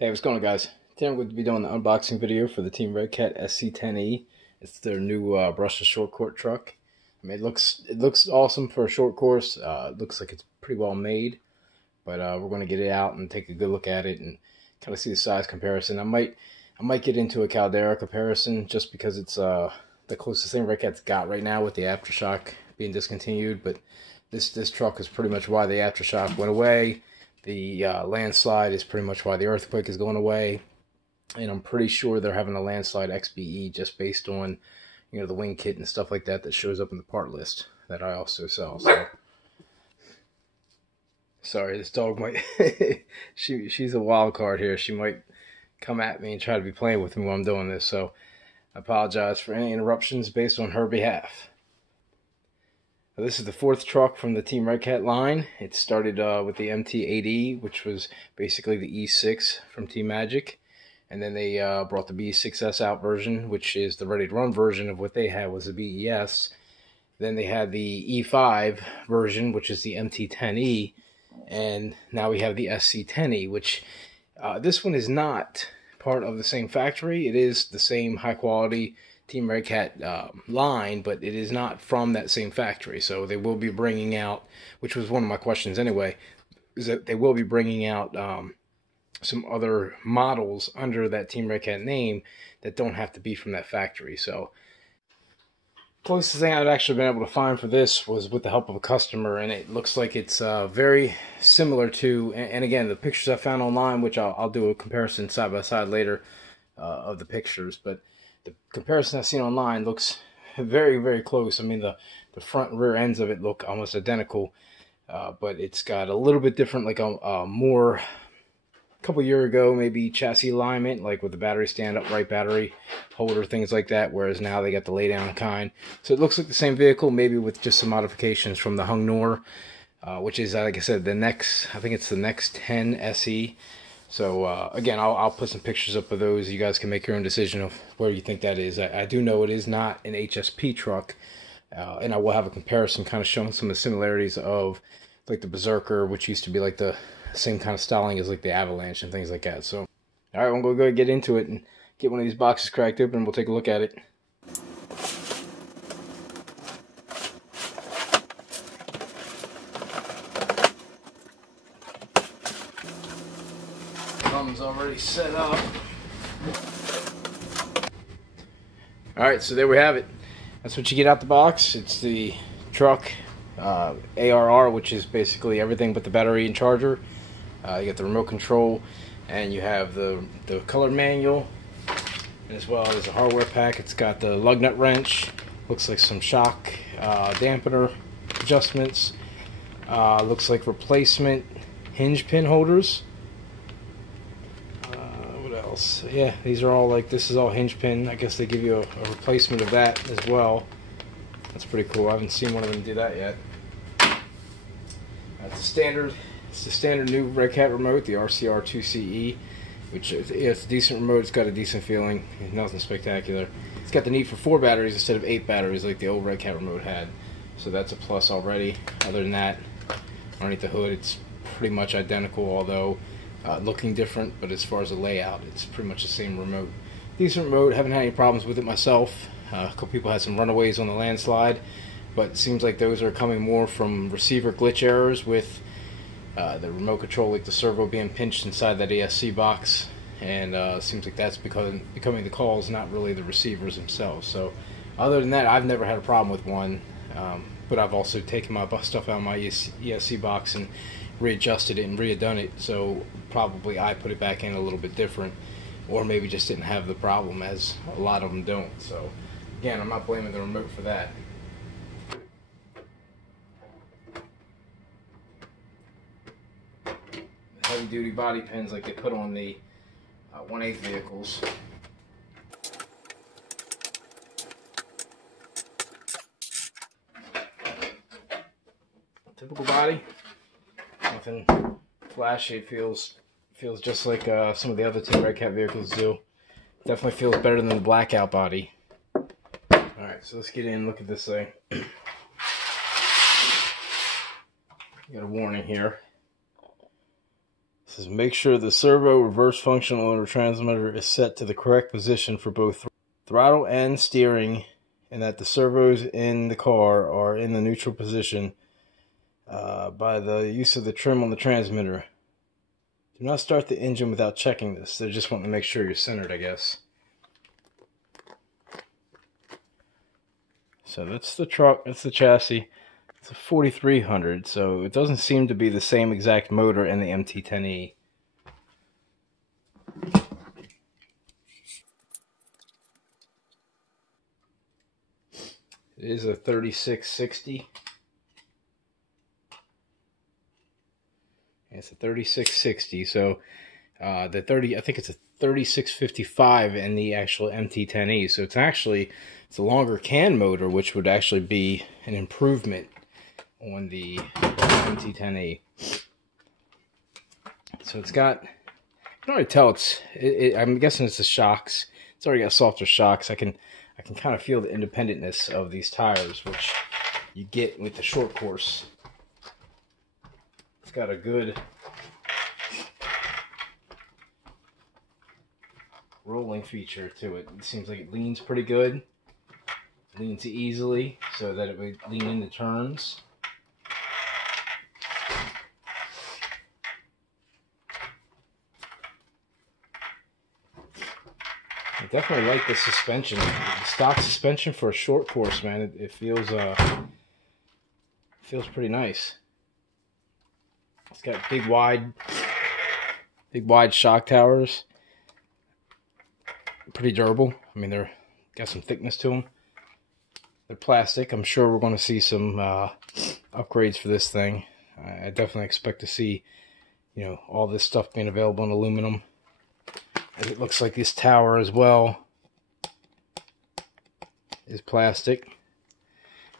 Hey, what's going on, guys? Today I'm going to be doing the unboxing video for the Team Redcat SC10E. It's their new brushless short course truck. I mean, it looks awesome for a short course. It looks like it's pretty well made, but we're going to get it out and take a good look at it and kind of see the size comparison. I might get into a Caldera comparison just because it's the closest thing Redcat's got right now with the aftershock being discontinued. But this truck is pretty much why the aftershock went away. The landslide is pretty much why the earthquake is going away, and I'm pretty sure they're having a landslide XBE just based on, you know, the wing kit and stuff like that that shows up in the part list that I also sell. So, sorry, this dog might she's a wild card here. She might come at me and try to be playing with me while I'm doing this. So, I apologize for any interruptions based on her behalf. This is the fourth truck from the Team Redcat line. It started with the MT8E, which was basically the E6 from Team Magic. And then they brought the B6S out version, which is the ready-to-run version of what they had was the BES. Then they had the E5 version, which is the MT10E. And now we have the SC10E, which this one is not part of the same factory. It is the same high-quality Team Redcat line, but it is not from that same factory. So they will be bringing out, which was one of my questions anyway, is that they will be bringing out some other models under that Team Redcat name that don't have to be from that factory. So closest thing I've actually been able to find for this was with the help of a customer, and it looks like it's very similar to, and again, the pictures I found online, which I'll do a comparison side by side later of the pictures, but the comparison I've seen online looks very, very close. I mean, the front and rear ends of it look almost identical, but it's got a little bit different, like a more, a couple years ago, maybe chassis alignment, like with the battery stand, upright battery holder, things like that, whereas now they got the lay down kind. So it looks like the same vehicle, maybe with just some modifications from the Hung Nor, which is, like I said, the next, I think it's the next 10 SE. So again, I'll put some pictures up of those. You guys can make your own decision of where you think that is. I do know it is not an HSP truck, and I will have a comparison kind of showing some of the similarities of like the Berserker, which used to be like the same kind of styling as like the Avalanche and things like that. So, all right, we'll go ahead and get into it and get one of these boxes cracked open and we'll take a look at it. Thumb's already set up. Alright, so there we have it. That's what you get out the box. It's the truck ARR, which is basically everything but the battery and charger. You get the remote control, and you have the color manual, and as well as a hardware pack. It's got the lug nut wrench, looks like some shock dampener adjustments, looks like replacement hinge pin holders. Yeah, these are all like, this is all hinge pin. I guess they give you a replacement of that as well. That's pretty cool. I haven't seen one of them do that yet. It's the standard new Redcat remote, the RCR2CE, which is, yeah, it's a decent remote. It's got a decent feeling. Nothing spectacular. It's got the need for 4 batteries instead of 8 batteries like the old Redcat remote had. So that's a plus already. Other than that, underneath the hood, it's pretty much identical, although looking different, but as far as the layout, it's pretty much the same remote. Decent remote, haven't had any problems with it myself. A couple people had some runaways on the landslide, but it seems like those are coming more from receiver glitch errors with the remote control, like the servo being pinched inside that ASC box, and seems like that's becoming the calls, not really the receivers themselves. So other than that, I've never had a problem with one, but I've also taken my stuff out of my ESC box and readjusted it and redone it, so probably I put it back in a little bit different, or maybe just didn't have the problem, as a lot of them don't. So again, I'm not blaming the remote for that. The heavy duty body pins like they put on the 1/8 vehicles. Typical body. Nothing flashy. It feels just like some of the other Team Redcat vehicles do. Definitely feels better than the blackout body. Alright, so let's get in and look at this thing. Got a warning here. This says make sure the servo reverse function motor transmitter is set to the correct position for both throttle and steering, and that the servos in the car are in the neutral position by the use of the trim on the transmitter. Do not start the engine without checking this. They're just wanting to make sure you're centered, I guess. So that's the truck, that's the chassis. It's a 4300, so it doesn't seem to be the same exact motor in the MT-10E. It is a 3660. It's a 3660, so I think it's a 3655 in the actual MT-10E. So it's a longer can motor, which would actually be an improvement on the MT-10E. So it's got, you can already tell I'm guessing it's the shocks. It's already got softer shocks. I can kind of feel the independentness of these tires, which you get with the short course. It's got a good rolling feature to it. It seems like it leans pretty good. Leans easily so that it would lean into turns. I definitely like the suspension. The stock suspension for a short course, man. It feels pretty nice. It's got big wide shock towers. Pretty durable. I mean, they're got some thickness to them. They're plastic. I'm sure we're going to see some upgrades for this thing. I definitely expect to see, you know, all this stuff being available in aluminum. And it looks like this tower as well is plastic.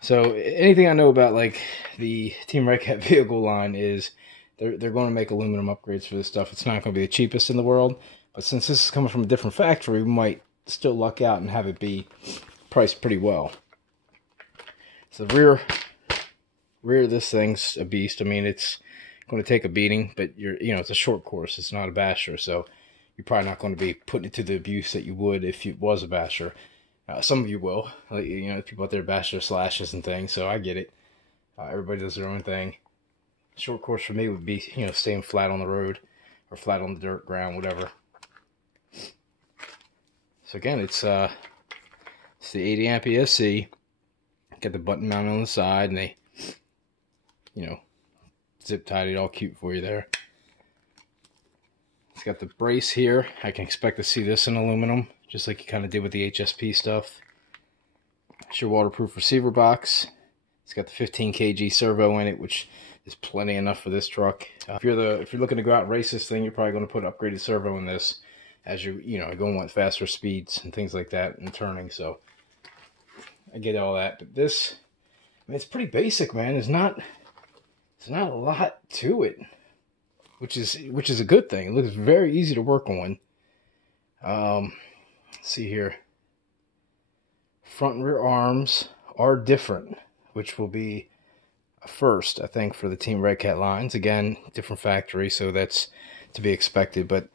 So anything I know about like the Team Redcat vehicle line is they're going to make aluminum upgrades for this stuff. It's not going to be the cheapest in the world, but since this is coming from a different factory, we might still luck out and have it be priced pretty well. So the rear of this thing's a beast. I mean, it's going to take a beating, but it's a short course. It's not a basher, so you're probably not going to be putting it to the abuse that you would if it was a basher. Some of you will, people out there bash their slashes and things, so I get it. Everybody does their own thing. Short course for me would be, staying flat on the road or flat on the dirt ground, whatever. So again, it's the 80 amp ESC. Got the button mount on the side, and they, zip tied it all cute for you there. It's got the brace here. I can expect to see this in aluminum, just like you kind of did with the HSP stuff. It's your waterproof receiver box. It's got the 15 kg servo in it, which is plenty enough for this truck. If you're looking to go out and race this thing, you're probably going to put upgraded servo in this, as you're going with faster speeds and things like that and turning. So I get all that, but this, I mean, it's pretty basic, man. There's not a lot to it, which is a good thing. It looks very easy to work on. Let's see here. Front and rear arms are different, which will be a first, I think, for the Team Redcat lines. Again, different factory, so that's to be expected. But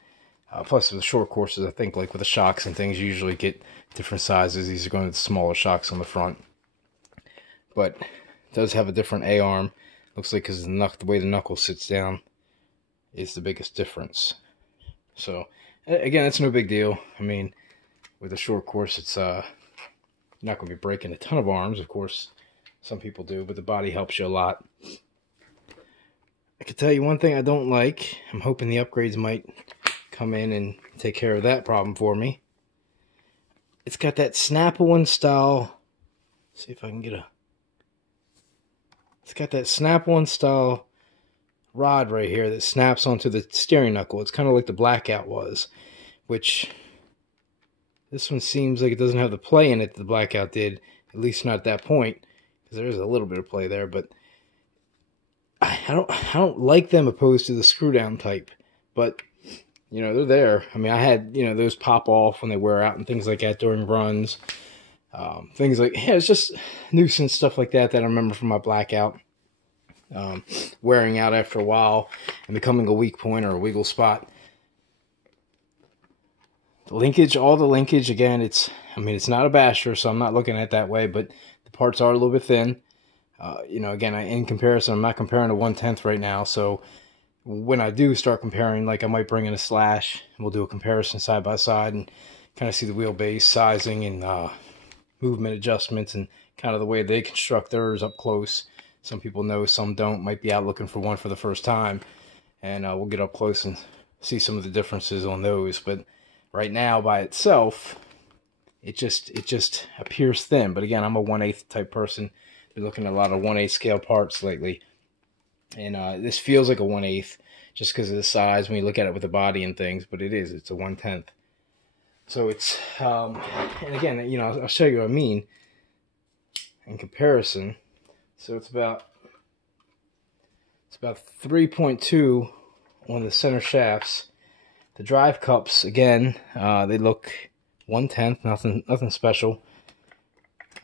plus, with the short courses, I think, like with the shocks and things, you usually get different sizes. These are going to the smaller shocks on the front. But it does have a different A-arm. Looks like because the way the knuckle sits down is the biggest difference. So, again, it's no big deal. I mean, with a short course, it's not going to be breaking a ton of arms. Of course, some people do, but the body helps you a lot. I can tell you one thing I don't like. I'm hoping the upgrades might come in and take care of that problem for me. It's got that Snap-on style. Let's see if I can get a... It's got that Snap-on style rod right here that snaps onto the steering knuckle. It's kind of like the Blackout was, which this one seems like it doesn't have the play in it that the Blackout did, at least not at that point, because there is a little bit of play there. But I don't like them opposed to the screw down type, but they're there. I mean, I had those pop off when they wear out and things like that during runs. Things like, it's just nuisance stuff like that I remember from my Blackout. wearing out after a while and becoming a weak point or a wiggle spot. The linkage, all the linkage, again, it's not a basher, so I'm not looking at it that way, but the parts are a little bit thin. Again, in comparison, I'm not comparing to 1/10 right now, so when I do start comparing, like I might bring in a slash, and we'll do a comparison side by side and kind of see the wheelbase sizing and movement adjustments and kind of the way they construct theirs up close. Some people know, some don't, might be out looking for one for the first time, and we'll get up close and see some of the differences on those. But right now, by itself, it just appears thin. But again, I'm a 1/8 type person. Been looking at a lot of 1/8 scale parts lately, and this feels like a 1/8 just because of the size when you look at it with the body and things. But it's a 1/10. So it's and again, I'll show you what I mean in comparison. So it's about 3.2 on the center shafts. The drive cups, again, they look 1/10, nothing special.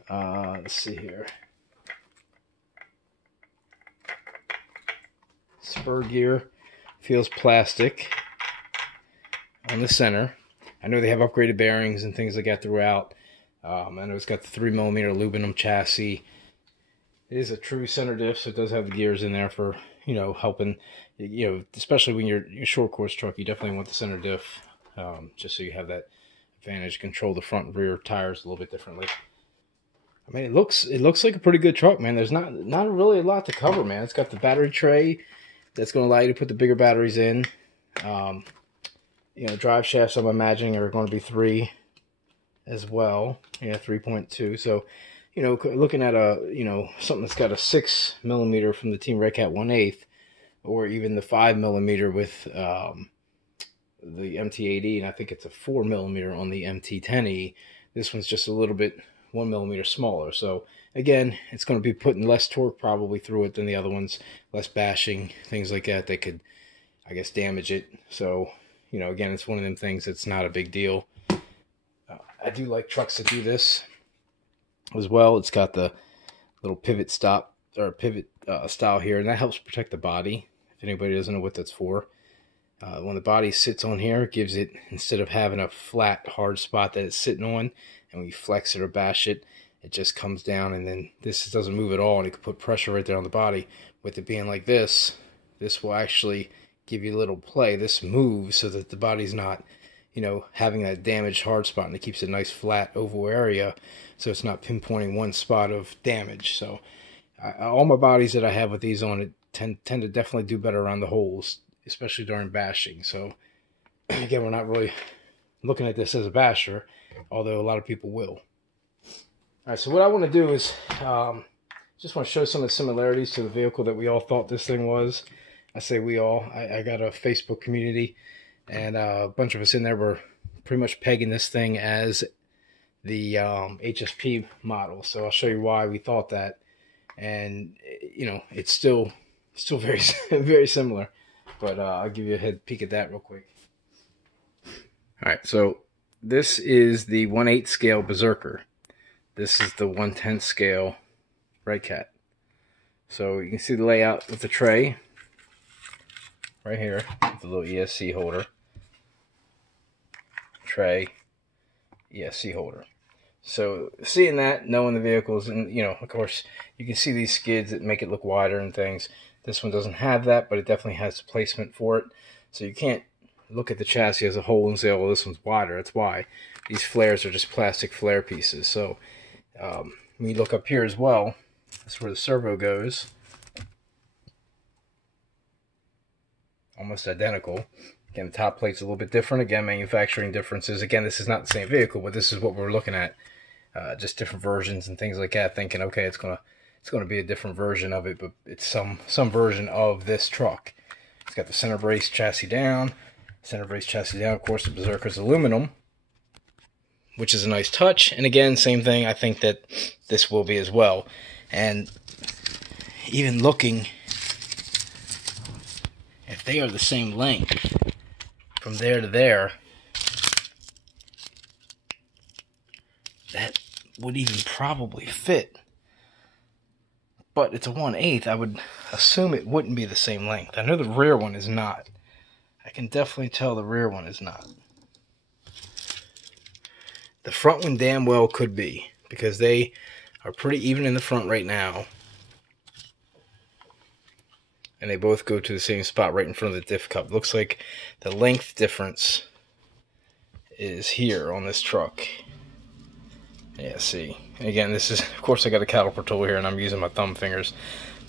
Let's see here. Spur gear feels plastic on the center. I know they have upgraded bearings and things like that throughout. I know it's got the 3mm aluminum chassis. It is a true center diff, so it does have the gears in there for, helping, especially when you're short course truck, you definitely want the center diff, just so you have that advantage, control the front and rear tires a little bit differently. I mean, it looks like a pretty good truck, man. There's not really a lot to cover, man. It's got the battery tray that's going to allow you to put the bigger batteries in. Drive shafts, I'm imagining, are going to be 3 as well. Yeah, 3.2. So, looking at something that's got a 6mm from the Team Redcat 1/8, or even the 5mm with the MT8E, and I think it's a 4mm on the MT10E. This one's just a little bit 1mm smaller. So again, it's going to be putting less torque probably through it than the other ones, less bashing, things like that could, I guess, damage it. So, again, it's one of them things that's not a big deal. I do like trucks that do this as well. It's got the little pivot stop or pivot style here, and that helps protect the body. If anybody doesn't know what that's for, when the body sits on here, it gives it, instead of having a flat hard spot that it's sitting on, and when you flex it or bash it, it just comes down, and then this doesn't move at all, and you can put pressure right there on the body. With it being like this will actually give you a little play. This moves so that the body's not, having that damaged hard spot, and it keeps a nice flat oval area, so it's not pinpointing one spot of damage. So all my bodies that I have with these on it tend to definitely do better around the holes, especially during bashing. So again, we're not really looking at this as a basher, although a lot of people will. All right, so what I want to do is just want to show some of the similarities to the vehicle that we all thought this thing was. I say we all. I got a Facebook community, and a bunch of us in there were pretty much pegging this thing as the HSP model. So I'll show you why we thought that, and it's still very very similar. But I'll give you a head peek at that real quick. All right, so this is the 1/8 scale Berserker. This is the 1/10 scale Redcat. So you can see the layout with the tray right here, with the little ESC holder. Tray, ESC holder. So seeing that, knowing the vehicles, and of course, you can see these skids that make it look wider and things. This one doesn't have that, but it definitely has the placement for it. So you can't look at the chassis as a whole and say, oh, well, this one's wider. That's why. These flares are just plastic flare pieces. So when you look up here as well, that's where the servo goes. Almost identical. Again, the top plate's a little bit different. Again, manufacturing differences. Again, this is not the same vehicle, but this is what we're looking at. Just different versions and things like that, thinking, okay, it's gonna be a different version of it, but it's some version of this truck. It's got the center brace chassis down. Center brace chassis down. Of course, the Berserker's aluminum, which is a nice touch. And again, same thing. I think that this will be as well. And even looking, if they are the same length from there to there, that would even probably fit but it's a 1/8. I would assume it wouldn't be the same length. I know the rear one is not. I can definitely tell the rear one is not. The front one damn well could be, because they are pretty even in the front right now. And they both go to the same spot right in front of the diff cup. Looks like the length difference is here on this truck. Yeah, see. And again, this is, of course I got a caliper tool here and I'm using my thumb fingers,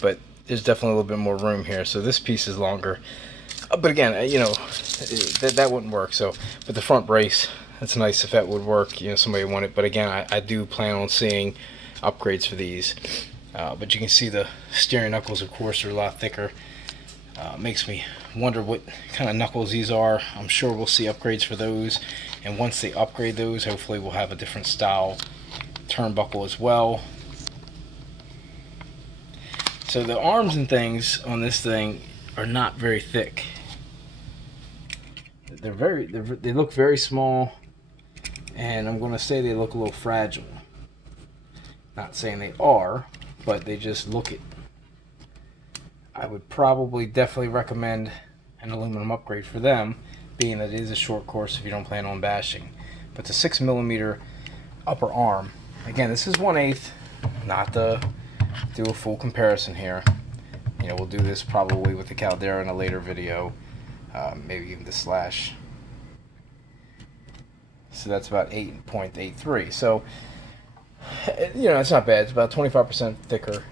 but there's definitely a little bit more room here. So this piece is longer. But again, you know, that wouldn't work. So, but the front brace, that's nice if that would work. You know, somebody want it. But again, I do plan on seeing upgrades for these. But you can see the steering knuckles, of course, are a lot thicker. Makes me wonder what kind of knuckles these are. I'm sure we'll see upgrades for those. And once they upgrade those, hopefully we'll have a different style turnbuckle as well. So the arms and things on this thing are not very thick. They look very small, and I'm going to say they look a little fragile. Not saying they are, but they just look it. I would probably definitely recommend an aluminum upgrade for them, being that it is a short course if you don't plan on bashing. But the 6mm upper arm, again, this is 1/8, not to do a full comparison here. You know, we'll do this probably with the Caldera in a later video, maybe even the Slash. So that's about 8.83. So, you know, it's not bad. It's about 25% thicker,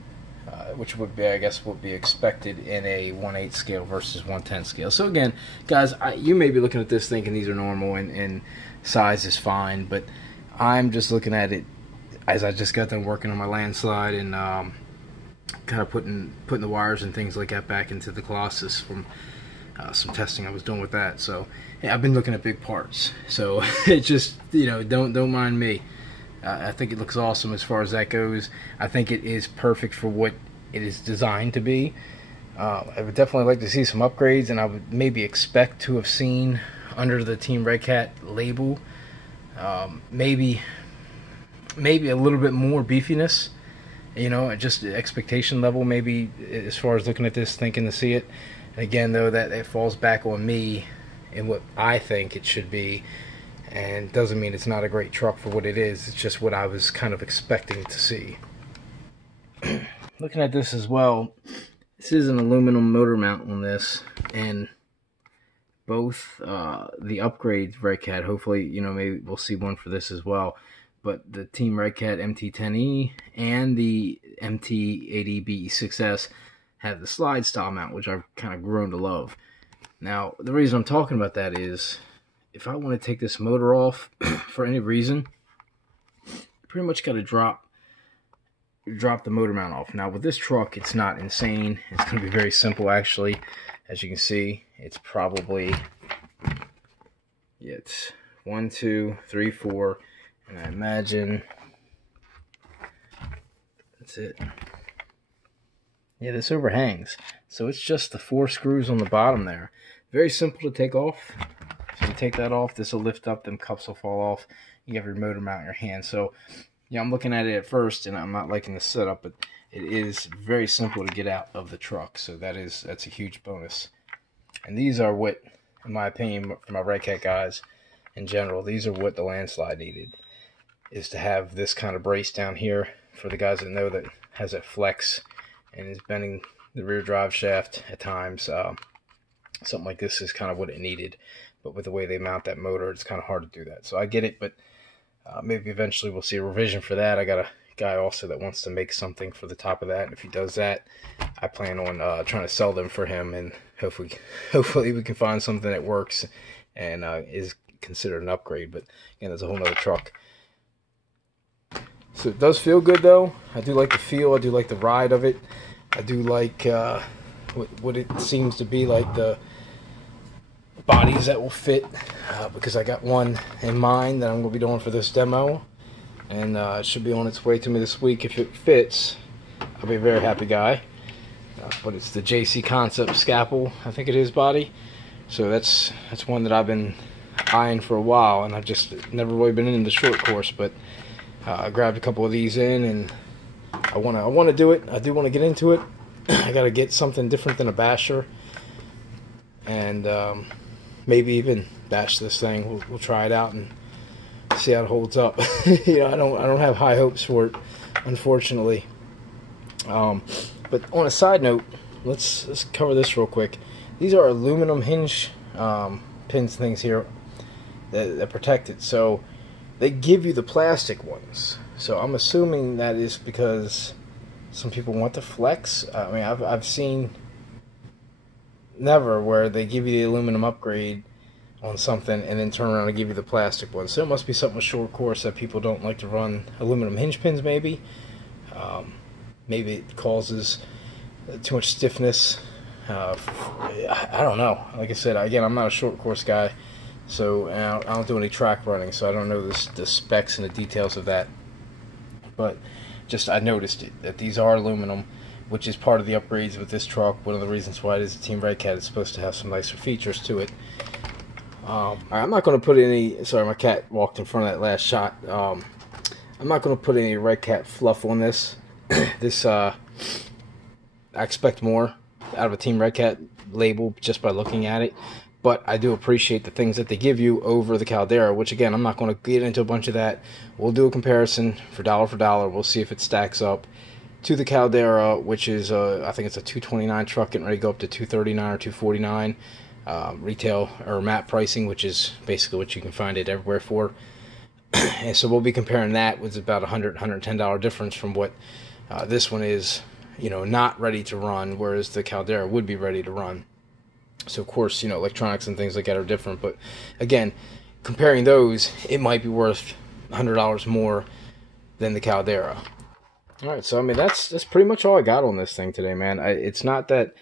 which would be, I guess, would be expected in a 1/8 scale versus 1/10 scale. So again, guys, you may be looking at this thinking these are normal and size is fine, but I'm just looking at it as I just got done working on my landslide and kind of putting the wires and things like that back into the Colossus from some testing I was doing with that. So yeah, I've been looking at big parts. So it just, you know, don't mind me. I think it looks awesome as far as that goes. I think it is perfect for what it is designed to be. I would definitely like to see some upgrades, and I would maybe expect to have seen under the Team Redcat label maybe a little bit more beefiness, you know, just the expectation level maybe as far as looking at this, thinking to see it. And again, though, that it falls back on me and what I think it should be, and doesn't mean it's not a great truck for what it is. It's just what I was kind of expecting to see. Looking at this as well, this is an aluminum motor mount on this, and both the upgrade Redcat, hopefully, you know, maybe we'll see one for this as well, but the Team Redcat MT10E and the MT80 BE6S have the slide style mount, which I've kind of grown to love. Now, the reason I'm talking about that is, if I want to take this motor off for any reason, pretty much got to drop the motor mount off. Now with this truck, it's not insane. It's going to be very simple, actually. As you can see, it's probably, yeah, it's 1, 2, 3, 4, and I imagine that's it. Yeah, this overhangs, so it's just the 4 screws on the bottom there. Very simple to take off. So you take that off, this will lift up, them cups will fall off. You have your motor mount in your hand. So yeah, I'm looking at it at first, and I'm not liking the setup, but it is very simple to get out of the truck. So that's a huge bonus. And these are what, in my opinion, for my Redcat guys in general, these are what the landslide needed, is to have this kind of brace down here for the guys that know that has that flex and is bending the rear drive shaft at times. Something like this is kind of what it needed. But with the way they mount that motor, it's kind of hard to do that. So I get it, but maybe eventually we'll see a revision for that. I got a guy also that wants to make something for the top of that, and if he does that, I plan on trying to sell them for him, and hopefully we can find something that works and is considered an upgrade. But again, there's a whole nother truck. So it does feel good, though. I do like the feel. I do like the ride of it. I do like what it seems to be like, the bodies that will fit, because I got one in mind that I'm going to be doing for this demo, and it should be on its way to me this week. If it fits, I'll be a very happy guy. But it's the JC Concept Scalpel, I think it is, body. So that's one that I've been eyeing for a while, and I've just never really been in the short course, but I grabbed a couple of these in, and I want to do it. I do want to get into it. I got to get something different than a basher, and maybe even bash this thing. We'll try it out and see how it holds up. You know, I don't have high hopes for it, unfortunately. But on a side note, let's cover this real quick. These are aluminum hinge pins things here that protect it. So they give you the plastic ones. So I'm assuming that is because some people want to flex. I mean, I've seen never where they give you the aluminum upgrade on something and then turn around and give you the plastic one. So it must be something with short course that people don't like to run aluminum hinge pins, maybe. Maybe it causes too much stiffness. I don't know. Like I said, again, I'm not a short course guy, so I don't do any track running, so I don't know the specs and the details of that. But just I noticed it, that these are aluminum, which is part of the upgrades with this truck. One of the reasons why it is a Team Redcat. It's supposed to have some nicer features to it. I'm not going to put any. Sorry, my cat walked in front of that last shot. I'm not going to put any Redcat fluff on this. This I expect more out of a Team Redcat label just by looking at it. But I do appreciate the things that they give you over the Caldera, which again, I'm not going to get into a bunch of that. We'll do a comparison for dollar. We'll see if it stacks up to the Caldera, which is, I think it's a 229 truck, getting ready to go up to 239 or 249 retail or map pricing, which is basically what you can find it everywhere for. And so we'll be comparing that with about $110 difference from what this one is, you know, not ready to run, whereas the Caldera would be ready to run. So, of course, you know, electronics and things like that are different. But, again, comparing those, it might be worth $100 more than the Caldera. All right, so, I mean, that's pretty much all I got on this thing today, man. It's not that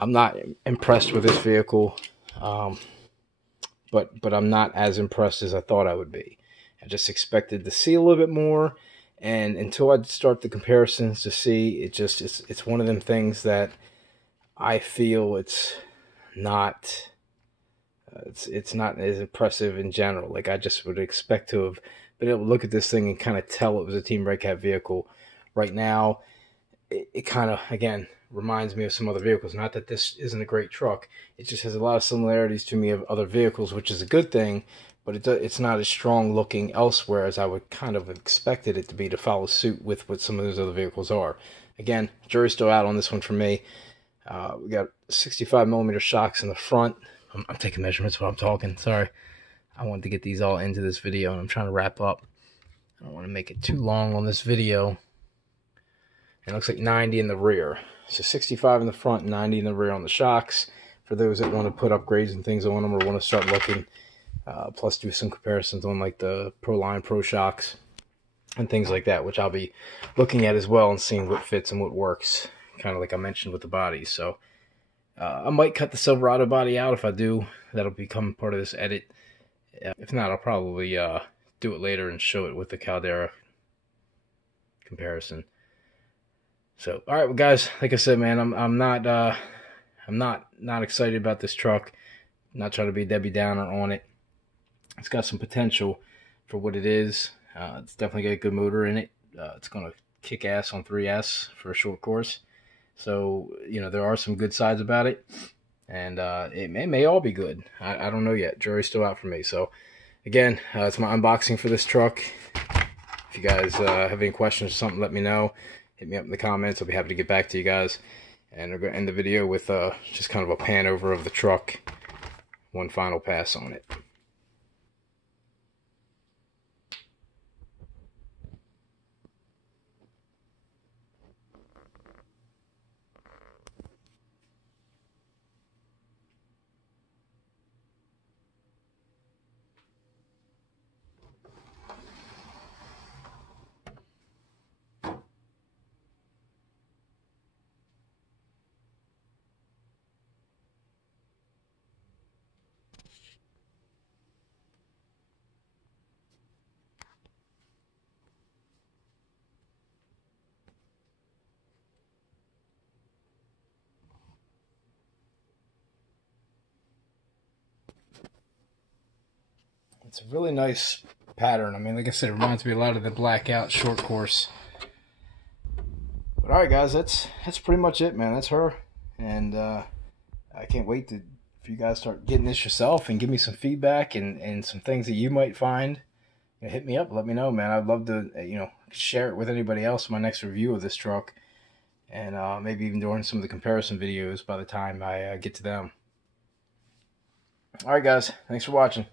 I'm not impressed with this vehicle, but I'm not as impressed as I thought I would be. I just expected to see a little bit more, and until I start the comparisons to see, it's one of them things that I feel it's not as impressive in general. Like, I just would expect to have been able to look at this thing and kind of tell it was a Team Redcat vehicle. Right now, it kind of, again, reminds me of some other vehicles. Not that this isn't a great truck. It just has a lot of similarities to me of other vehicles, which is a good thing, but it's not as strong looking elsewhere as I would kind of expected it to be, to follow suit with what some of those other vehicles are. Again, jury's still out on this one for me. We got 65mm shocks in the front. I'm taking measurements while I'm talking. Sorry. I wanted to get these all into this video, and I'm trying to wrap up. I don't want to make it too long on this video. It looks like 90 in the rear. So 65 in the front, 90 in the rear on the shocks. For those that want to put upgrades and things on them or want to start looking, plus do some comparisons on like the Proline Pro shocks and things like that, which I'll be looking at as well and seeing what fits and what works. Kind of like I mentioned with the bodies. So I might cut the Silverado body out. If I do, that'll become part of this edit. If not, I'll probably do it later and show it with the Caldera comparison. So, all right, well, guys, like I said, man, I'm not excited about this truck. I'm not trying to be Debbie Downer on it. It's got some potential for what it is. It's definitely got a good motor in it. It's going to kick ass on 3S for a short course. So, you know, there are some good sides about it, and it may all be good. I don't know yet. Jury's still out for me. So, again, it's my unboxing for this truck. If you guys have any questions or something, let me know. Hit me up in the comments. I'll be happy to get back to you guys. And we're going to end the video with just kind of a pan over of the truck. One final pass on it. It's a really nice pattern. I mean, like I said, it reminds me a lot of the Blackout short course all right, guys, that's pretty much it, man. That's her, and I can't wait to for you guys start getting this yourself and give me some feedback and some things that you might find. Hit me up, let me know, man. I'd love to share it with anybody else in my next review of this truck, and maybe even during some of the comparison videos by the time I get to them. All right, guys, thanks for watching.